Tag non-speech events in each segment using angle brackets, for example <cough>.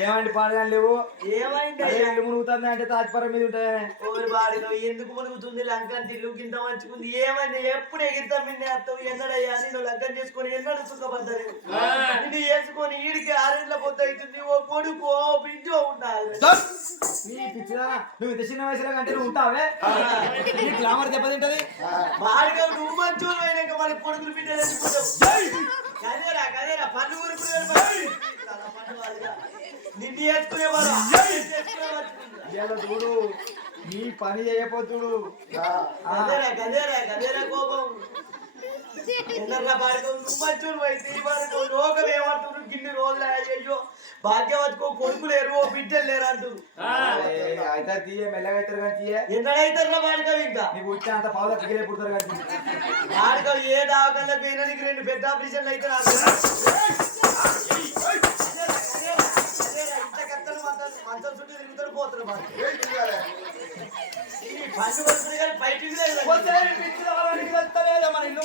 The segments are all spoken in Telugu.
ఏమండి? పాడగాని లేవు? ఏమైంది? మునుగుతుంది అంటే తాజ్పరం మీద బాడిలో ఎందుకు మునుగుతుంది? లంకన్ తిల్లు కింద మంచుకుంది ఏమైంది ఎప్పుడు ఎగిరితా మిన్నే అత్తవు? ఎన్నడయ్యా? నేను లగ్గం చేసుకొని ఎన్నడు సుఖపడ్డది ఇది వేసుకొని ఈడికి ఆరేళ్ళ పొద్దు అవుతుంది. ఓ కొడుకు ఓ బిడ్డో ఉండాలి. నువ్వు ఇంత చిన్న వయసులో కంటే నువ్వు ఉంటావే? గ్లామర్ దెబ్బతింటది? బాడిగా నువ్వు మంచోళ్ళు మన కొడుకులు బిడ్డలు కదేరా కదేరా పన్ను ఊరుకునే నిన్ను వేసుకునే వాళ్ళు ఇవాళ చూడు. నీ పని చేయపోతుడు గదేరా గదేరా గదేరా కోపం. లోకం ఏమంటున్నారు గిన్ని రోజులు అయ్యో భాగ్యవతికో కొడుకు లేరు ఓ బిడ్డలు లేరు అంటారు అయితే తీయ మెల్లగా అవుతారు కానీ తీయ. ఎన్నడైతారా బాడుకో ఇంకా? నీకు వచ్చిన అంత పావుల కిగిలే పుడతారు కానీ బాడుకో ఏ దావకల్లా పోయినా నీకు రెండు పెద్ద ఆపరేషన్లు అయితే మంచం చుట్టూ తిరుగుతాడు పోతాడు పండు బయటికి లేదు మన ఇల్లు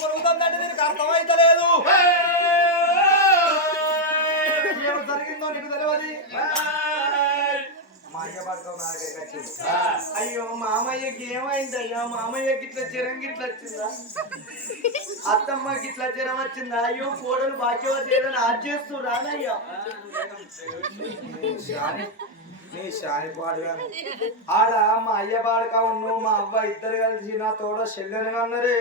అయ్య పడతావు నా దగ్గరికి వచ్చింది అయ్యో మామయ్యకి ఏమైంది అయ్యో మామయ్యకి ఇట్లా జ్వరం గిట్ల వచ్చిందా? అత్తమ్మకి ఇట్లా జ్వరం వచ్చిందా? అయ్యో కోడలు భాగ్యవతి ఏదైనా ఆడ్ చేస్తూ రానయ్యా నీ పాడుగా ఆడ మా అయ్య పాడక ఉన్ను మా అవ్వ ఇద్దరు కలిసి నా తోడ చెల్లెనగా అన్నరే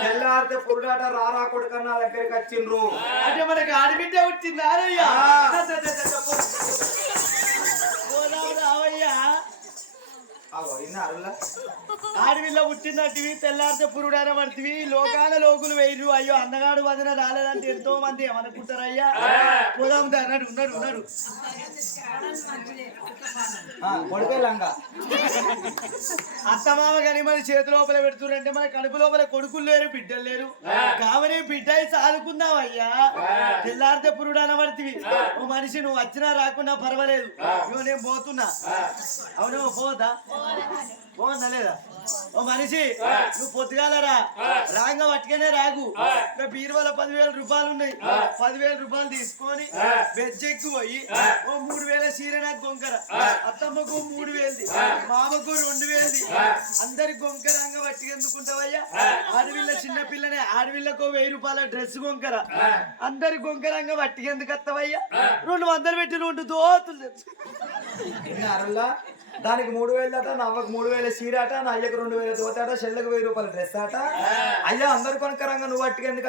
తెల్లారితే పురుడాట రారా కొడుక నా దగ్గరికి వచ్చిండ్రు. అంటే మనకి ఆడబిడ్డ వచ్చిందా ఆడవిల్ల పుట్టినట్టువి తెల్లారితే పురుడాన పడుతుంది లోకాల లోకులు వేయరు అయ్యో అన్నగాడు వదిన రాలేదంటే ఎంతో మంది ఏమనుకుంటారయ్యా పోదాం దా, ఉన్నాడు ఉన్నాడు ఉన్నాడు కొడుకే లంగా. <laughs> అత్తమామ కానీ మన చేతి లోపల పెడుతురంటే మన కడుపు లోపల కొడుకులు లేరు బిడ్డలు లేరు. కావని బిడ్డ సాదుకుందాం అయ్యా తెల్లారితే పురుడు అనబడితివి ఓ మనిషి నువ్వు వచ్చినా రాకున్నా పర్వాలేదు. నేను పోతున్నా. అవును పోదా పోదా లేదా? ఓ మనిషి నువ్వు పొద్దుగాలరా? రాంగ పట్టుకనే రాగు. బీరువాల పదివేల రూపాయలు ఉన్నాయి పదివేల రూపాయలు తీసుకొని బెజ్జెక్కి పోయి ఓ మూడు వేల చీర నాకు గొంకర అత్తమ్మకు మూడు వేలది మామకు రెండు వేలది. అందరి గొంకరంగ పట్టుకెందుకుంటావయ్యా? ఆడవిల్ల చిన్న పిల్లనే ఆడవిల్లకు వెయ్యి రూపాయల డ్రెస్ గొంకర అందరి గొంకరంగ పట్టుకెందుకు వస్తావయ్యా రెండు వందలు పెట్టి రెండు దోతులు. దానికి మూడు వేలు అట నా అవ్వకు మూడు వేల సీరాట నా అయ్యకు రెండు వేల దోతాట చెల్లెకు వెయ్యి రూపాయల డ్రెస్ అట అయ్యా అందరు కొనకరంగా నువ్వు అట్టుకెందుకు